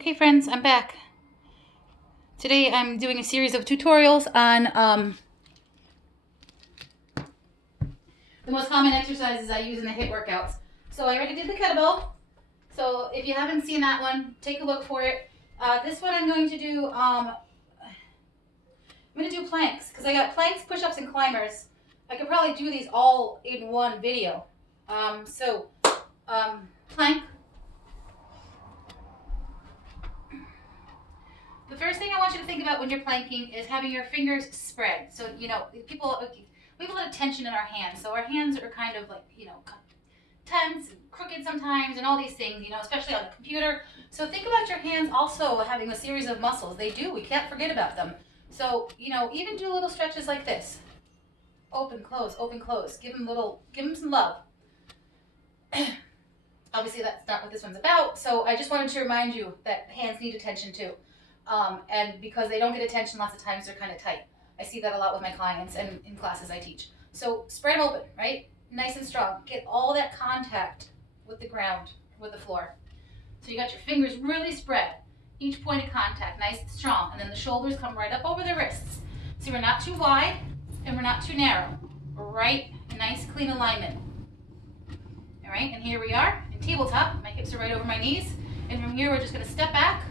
Okay friends, I'm back. Today I'm doing a series of tutorials on the most common exercises I use in the HIIT workouts. So I already did the kettlebell. So if you haven't seen that one, take a look for it. This one I'm going to do, planks because I got planks, push-ups, and climbers. I could probably do these all in one video. Plank. The first thing I want you to think about when you're planking is having your fingers spread. So, we have a lot of tension in our hands. So our hands are kind of like, tense and crooked sometimes and all these things, especially on the computer. So think about your hands also having a series of muscles. They do. We can't forget about them. So, even do little stretches like this. Open, close, open, close. Give them some love. Obviously, that's not what this one's about. So I just wanted to remind you that hands need attention too. And because they don't get attention, lots of times they're kind of tight. I see that a lot with my clients and in classes I teach. So spread them open, right? Nice and strong. Get all that contact with the ground, with the floor. So you got your fingers really spread. Each point of contact, nice and strong. And then the shoulders come right up over the wrists. So we're not too wide and we're not too narrow. We're right, a nice clean alignment. All right, and here we are in tabletop. My hips are right over my knees. And from here, we're just gonna step back.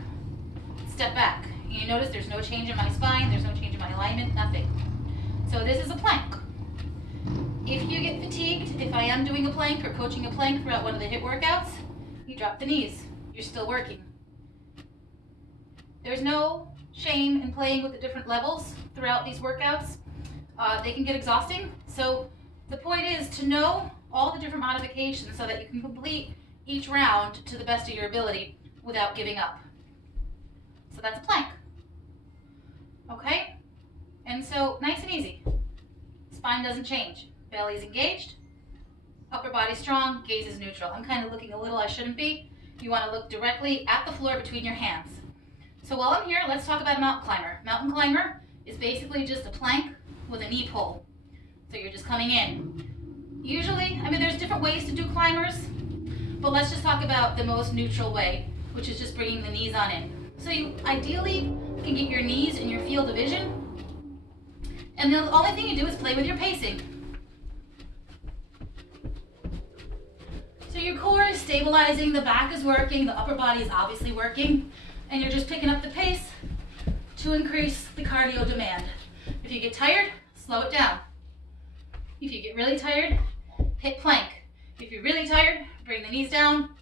And you notice there's no change in my spine, there's no change in my alignment, nothing. So this is a plank. If you get fatigued, if I am doing a plank or coaching a plank throughout one of the HIIT workouts, you drop the knees. You're still working. There's no shame in playing with the different levels throughout these workouts. They can get exhausting. So the point is to know all the different modifications so that you can complete each round to the best of your ability without giving up. So that's a plank. Okay? And so nice and easy. Spine doesn't change. Belly's engaged. Upper body strong. Gaze is neutral. I'm kind of looking a little I shouldn't be. You want to look directly at the floor between your hands. So while I'm here, let's talk about a mountain climber. Mountain climber is basically just a plank with a knee pull. So you're just coming in. Usually, there's different ways to do climbers, but let's just talk about the most neutral way, which is just bringing the knees on in. So you ideally can get your knees in your field of vision. And the only thing you do is play with your pacing. So your core is stabilizing, the back is working, the upper body is obviously working, and you're just picking up the pace to increase the cardio demand. If you get tired, slow it down. If you get really tired, hit plank. If you're really tired, bring the knees down.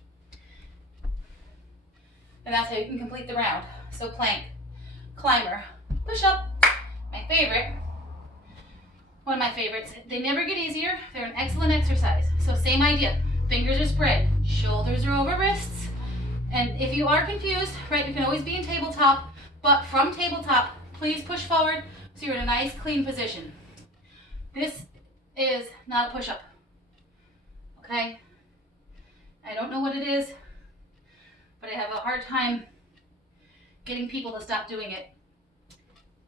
And that's how you can complete the round. So plank, climber, push up, my favorite, one of my favorites. They never get easier. They're an excellent exercise. So same idea, fingers are spread, shoulders are over wrists. And if you are confused, right, you can always be in tabletop, but from tabletop, please push forward so you're in a nice clean position. This is not a push-up, okay? I don't know what it is, but I have a hard time getting people to stop doing it.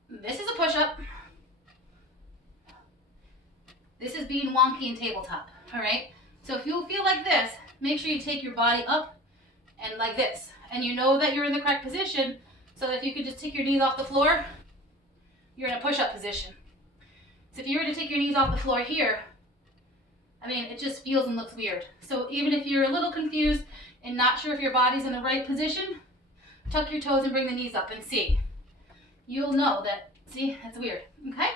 This is a push-up. This is being wonky in tabletop, all right? So if you feel like this, make sure you take your body up and like this. And you know that you're in the correct position, so that if you could just take your knees off the floor, you're in a push-up position. So if you were to take your knees off the floor here, it just feels and looks weird. So even if you're a little confused and not sure if your body's in the right position, tuck your toes and bring the knees up and see. You'll know that, see, that's weird, okay?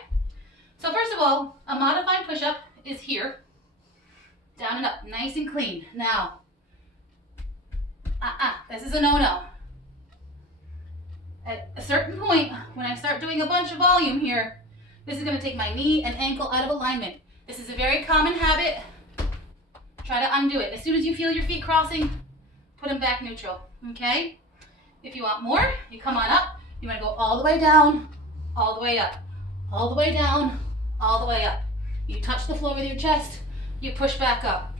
So first of all, a modified push-up is here, down and up, nice and clean. Now, this is a no-no. At a certain point, when I start doing a bunch of volume here, this is gonna take my knee and ankle out of alignment. This is a very common habit. Try to undo it. As soon as you feel your feet crossing, put them back neutral, okay? If you want more, you come on up. You wanna go all the way down, all the way up, all the way down, all the way up. You touch the floor with your chest, you push back up.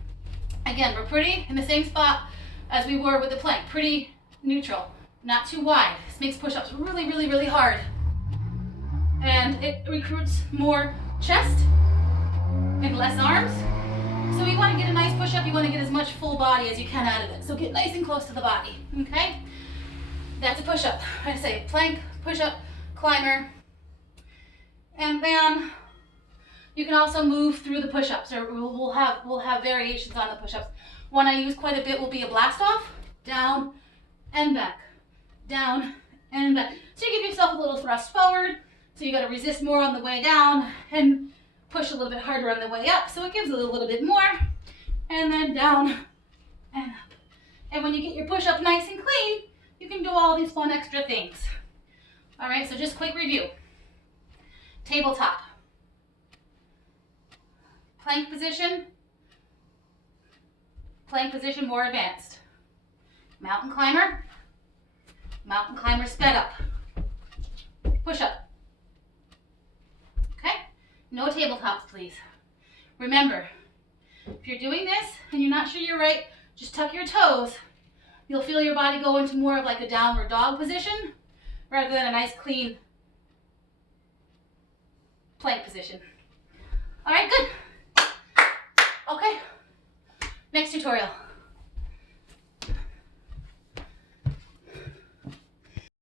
Again, we're pretty in the same spot as we were with the plank, pretty neutral, not too wide. This makes push-ups really, really, really hard. And it recruits more chest and less arms. So you want to get a nice push-up, you want to get as much full body as you can out of it. So get nice and close to the body, okay? That's a push-up. I say plank, push-up, climber, and then you can also move through the push-ups, or we'll have variations on the push-ups. One I use quite a bit will be a blast off, down and back, down and back. So you give yourself a little thrust forward, so you got to resist more on the way down and push a little bit harder on the way up, so it gives it a little bit more, and then down and up. And when you get your push-up nice and clean, you can do all these fun extra things. All right, so just quick review. Tabletop. Plank position more advanced. Mountain climber sped up. Push up. Okay? No tabletops, please. Remember, if you're doing this and you're not sure you're right, just tuck your toes. You'll feel your body go into more of like a downward dog position rather than a nice clean plank position. All right, good. Okay, next tutorial.